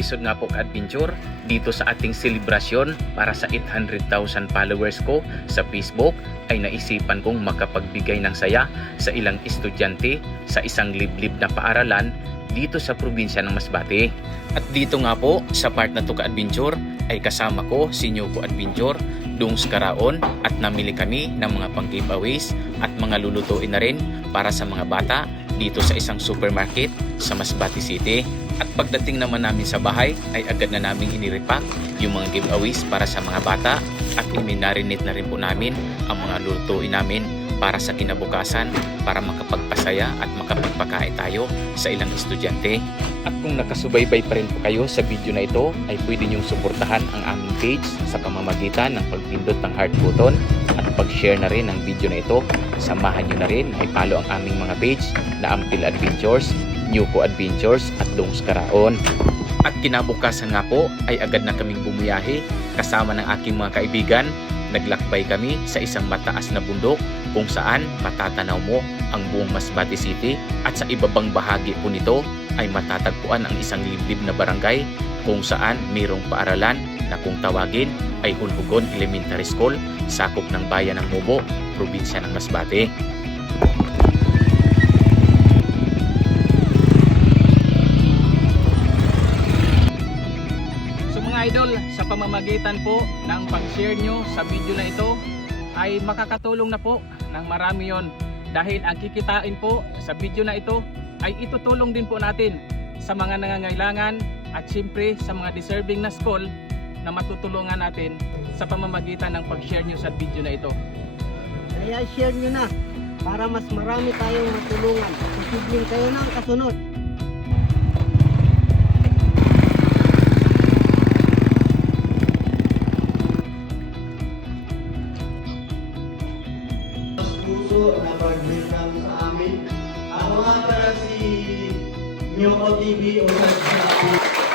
episode nga po ka-adventure dito sa ating selebrasyon para sa 800,000 followers ko sa Facebook ay naisipan kong makapagbigay ng saya sa ilang estudyante sa isang liblib na paaralan dito sa probinsya ng Masbate. At dito nga po sa part na to ka-adventure ay kasama ko si Nyoko Adventure, Dungs Karaon at namili kami ng mga pang giveaways at mga lulutuin na rin para sa mga bata dito sa isang supermarket sa Masbate City. At pagdating naman namin sa bahay ay agad na naming inirepack yung mga giveaways para sa mga bata at iminarinate na rin po namin ang mga lulutuin namin para sa kinabukasan para makapagpasaya at makapagpakain tayo sa ilang estudyante. At kung nakasubaybay pa rin po kayo sa video na ito ay pwede niyong suportahan ang aming page sa pamamagitan ng pagpindot ng heart button at pag-share na rin ng video na ito. Samahan niyo na rin ay follow ang aming mga page na Ampil Adventures, Nyoko Adventures at Dungs Karaon. At kinabukasan nga po ay agad na kaming bumiyahe kasama ng aking mga kaibigan. Naglakbay kami sa isang mataas na bundok kung saan matatanaw mo ang buong Masbate City at sa ibabang bahagi po nito ay matatagpuan ang isang liblib na barangay kung saan mayroong paaralan na kung tawagin ay Hulhugon Elementary School, sakop ng bayan ng Mubo, probinsya ng Masbate. Idol, sa pamamagitan po ng pag-share nyo sa video na ito ay makakatulong na po ng marami yon, dahil ang kikitain po sa video na ito ay itutulong din po natin sa mga nangangailangan at siyempre sa mga deserving na school na matutulungan natin sa pamamagitan ng pag-share nyo sa video na ito. Kaya share nyo na para mas marami tayong matulungan. Posibleng kayo na ang kasunod. Na pag-welcome sa amin. Ako nga para si Nyoko TV o sa